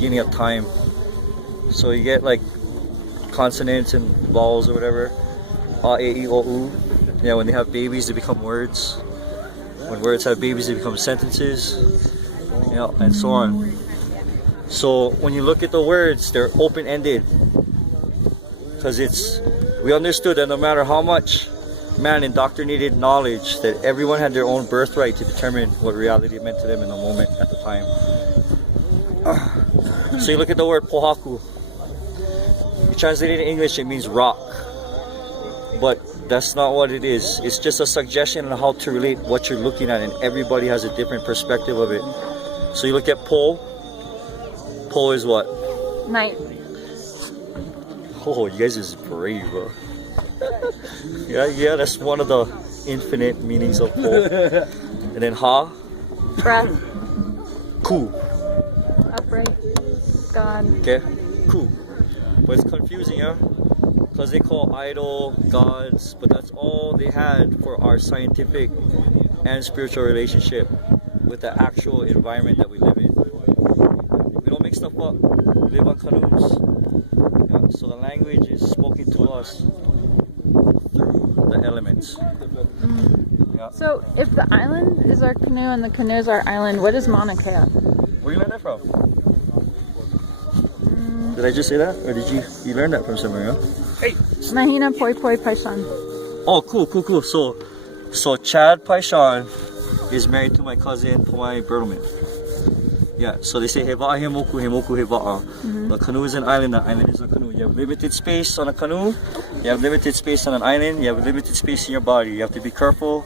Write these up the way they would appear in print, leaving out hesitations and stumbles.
beginning of time. So you get like consonants and vowels or whatever. A, E, I, O, U. Yeah, when they have babies, they become words. When words have babies, they become sentences. Yeah, and so on. So when you look at the words, they're open-ended. Because we understood that no matter how much man indoctrinated knowledge, that everyone had their own birthright to determine what reality meant to them in the moment at the time. So you look at the word pohaku. You translate it in English, it means rock. But that's not what it is. It's just a suggestion on how to relate what you're looking at, and everybody has a different perspective of it. So you look at po. Po is what? Night. Oh, you guys is brave, bro. Yeah, that's one of the infinite meanings of po. And then ha. Breath. Ku. Upright. God. Okay, ku. But it's confusing, yeah? Because they call idol gods, but that's all they had for our scientific and spiritual relationship with the actual environment that we live in. We don't make stuff up. We live on canoes. Yeah, so the language is spoken to us through the elements. Yeah. So if the island is our canoe and the canoe is our island, what is Mauna Kea? Where you learn that from? Did I just say that? Or did you learn that from somewhere? Yeah? Hey! Mahina poi poi paishan. Oh, cool. So Chad Paishan is married to my cousin Pumai Bertelman. Yeah, so they say heva'a hemoku, hemoku heva'a. The canoe is an island, the island is a canoe. You have limited space on a canoe, you have limited space on an island, you have limited space in your body. You have to be careful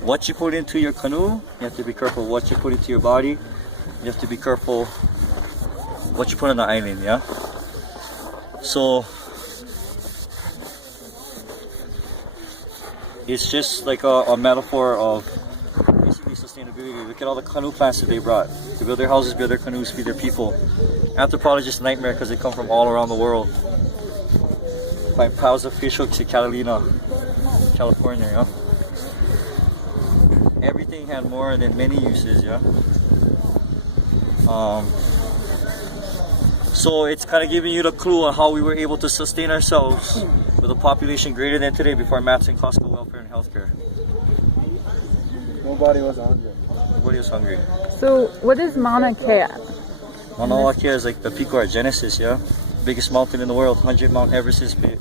what you put into your canoe, you have to be careful what you put into your body, you have to be careful what you put on the island, yeah? So it's just like a metaphor of basically sustainability. Look at all the canoe plants that they brought to build their houses, build their canoes, feed their people. Anthropologists nightmare because they come from all around the world. Find piles of fish hooks in Catalina, California, yeah? Everything had more than many uses, yeah? So it's kind of giving you the clue on how we were able to sustain ourselves with a population greater than today before maps and Costco welfare and healthcare. Nobody was hungry. Nobody was hungry. So what is Mauna Kea? Mauna Kea is like the peak of our Genesis, yeah? Biggest mountain in the world, 100 Mount Everest is bit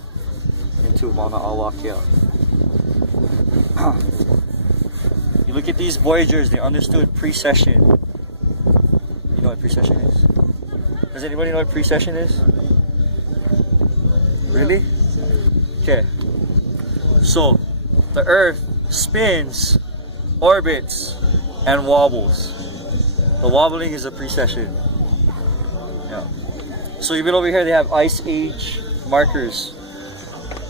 into Mauna Kea. You look at these voyagers, they understood precession. You know what precession is? Does anybody know what precession is? Really? Okay. So, the Earth spins, orbits, and wobbles. The wobbling is a precession. Yeah. So even over here they have Ice Age markers.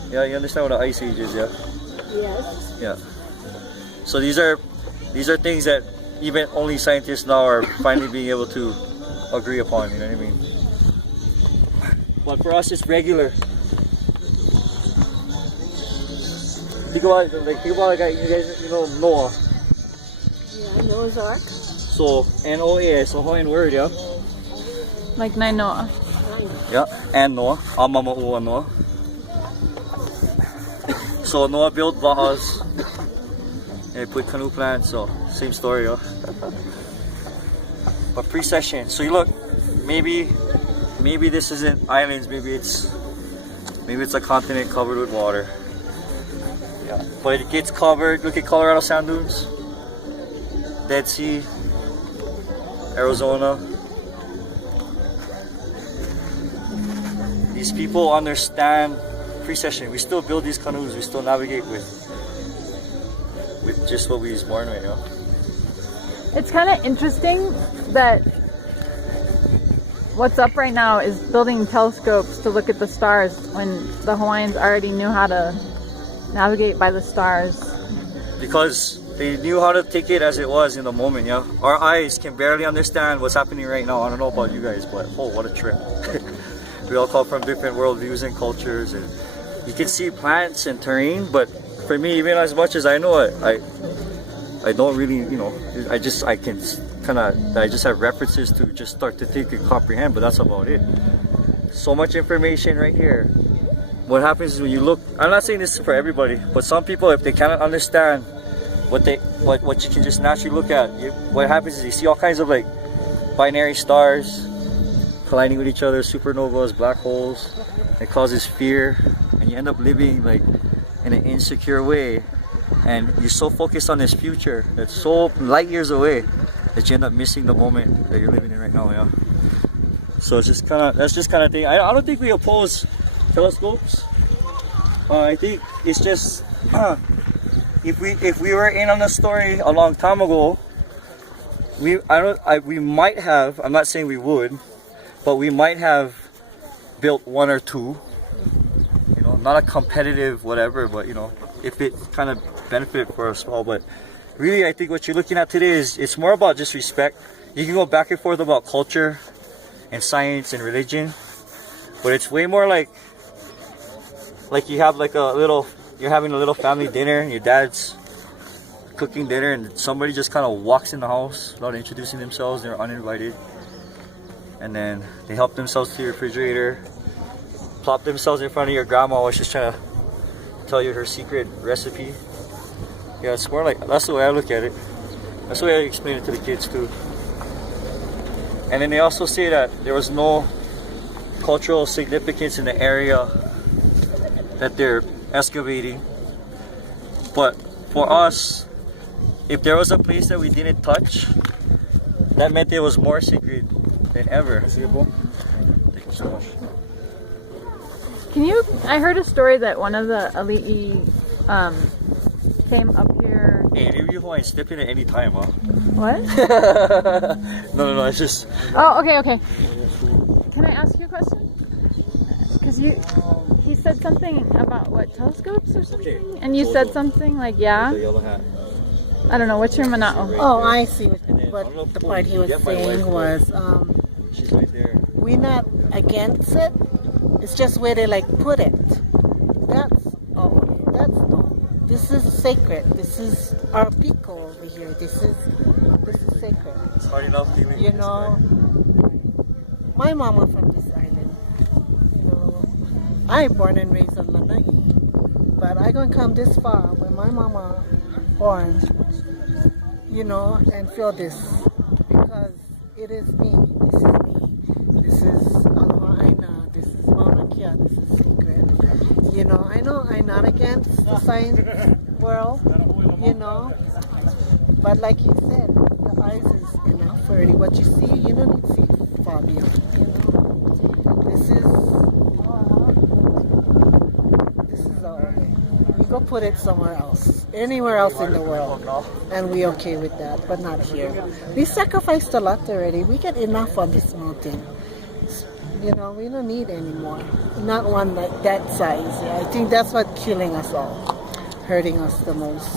Yeah, you understand what an Ice Age is, yeah? Yes. Yeah. So these are things that even only scientists now are finally being able to agree upon, you know what I mean? But for us it's regular. Think about like you guys know Noah. Yeah, Noah's Ark. So N-O-A is a Hawaiian word, yeah? Like Nainoa. Yeah, and Noah. Amama'ua Noah. So Noah built va'as and put canoe plants, so same story, yeah? But precession. So you look, maybe this isn't islands, maybe it's a continent covered with water. Yeah. But it gets covered. Look at Colorado sand dunes, Dead Sea, Arizona. These people understand precession. We still build these canoes, we still navigate with just what we was born with, you know? It's kind of interesting that what's up right now is building telescopes to look at the stars when the Hawaiians already knew how to navigate by the stars. Because they knew how to take it as it was in the moment, yeah? Our eyes can barely understand what's happening right now. I don't know about you guys, but oh, what a trip. We all come from different worldviews and cultures, and you can see plants and terrain, but for me, even as much as I know it, I don't really, you know, I can that I just have references to just start to think and comprehend, but that's about it. So much information right here. What happens is when you look, I'm not saying this is for everybody, but some people, if they cannot understand what you can just naturally look at, what happens is you see all kinds of like binary stars colliding with each other, supernovas, black holes. It causes fear, and you end up living like in an insecure way, and you're so focused on this future that's so light years away that you end up missing the moment that you're living in right now. Yeah. So it's just that's just kind of thing. I don't think we oppose telescopes. I think it's just if we were in on the story a long time ago, we might have. I'm not saying we would, but we might have built one or two. You know, not a competitive whatever, but you know, if it kind of benefited for us all. But really, I think what you're looking at today is it's more about just respect. You can go back and forth about culture and science and religion, but it's way more like you have like you're having a little family dinner and your dad's cooking dinner and somebody just kind of walks in the house without introducing themselves. They're uninvited, and then they help themselves to your refrigerator, plop themselves in front of your grandma while she's trying to tell you her secret recipe. Yeah, it's more like, that's the way I look at it. That's the way I explain it to the kids too. And then they also say that there was no cultural significance in the area that they're excavating. But for us, if there was a place that we didn't touch, that meant it was more sacred than ever. Thank you so much. I heard a story that one of the ali'i came up here. Hey, any of you Hawaiians step in at any time, huh? What? No, it's just... Oh, okay. Can I ask you a question? Because he said something about what, telescopes or something? Okay. And you said something like, yeah? The yellow hat. I don't know, what's your mana'o? Oh, I see what the part he was saying was, she's right there. we're not against it. It's just where they like put it. That's no. This is sacred. This is our pico over here. This is sacred. It's hard enough feeling. You know, my mama from this island. You know, I born and raised on Lanai, but I gonna come this far when my mama born. You know, and feel this because it is me. This is me. This is Aloha Aina. This is Mauna Kea. This is sacred. You know I'm not against the science world, you know, but like you said, the eyes is enough already. What you see, you don't need to see far beyond, you know. This is all. We go put it somewhere else, anywhere else in the world, and we okay with that, but not here. We sacrificed a lot already. We get enough on this mountain. You know, we don't need any more. Not one like that size. Yeah, I think that's what's killing us all, hurting us the most.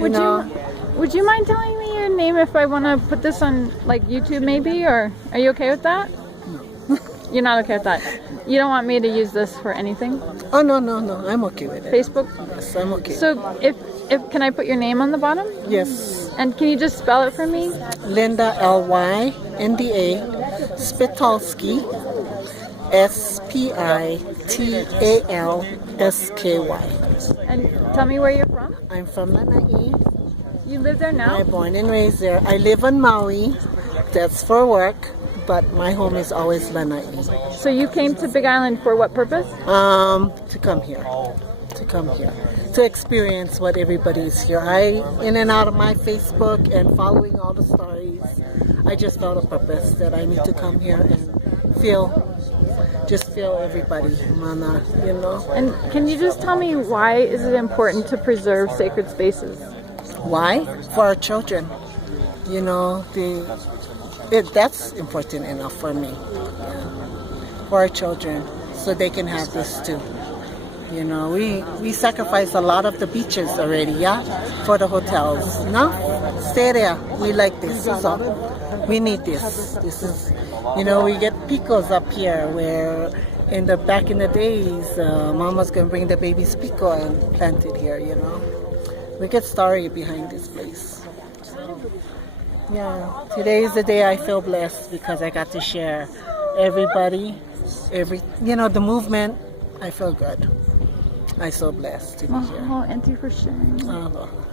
Would you mind telling me your name if I want to put this on like YouTube maybe, or are you okay with that? No. You're not okay with that? You don't want me to use this for anything? Oh no, I'm okay with it. Facebook? Yes, I'm okay. So if can I put your name on the bottom? Yes. And can you just spell it for me? Linda Lynda Spitalsky Spitalsky. And tell me where you're from. I'm from Lanai. You live there now? I'm born and raised there. I live on Maui. That's for work, but my home is always Lanai. So you came to Big Island for what purpose? To come here. To experience what everybody is here. In and out of my Facebook and following all the stories, I just felt a purpose that I need to come here and feel everybody, mana, you know. And can you just tell me why is it important to preserve sacred spaces? Why? For our children. You know, that's important enough for me. For our children, so they can have this too. You know, we sacrifice a lot of the beaches already, yeah, for the hotels. No, stay there. We like this. So we need this. This is, you know, we get picos up here where back in the days, Mama's gonna bring the baby's pico and plant it here. You know, we get story behind this place. So, Yeah, today is the day I feel blessed because I got to share everybody, the movement. I feel good. I so blessed to be here. Oh, Auntie, for sharing. Aloha.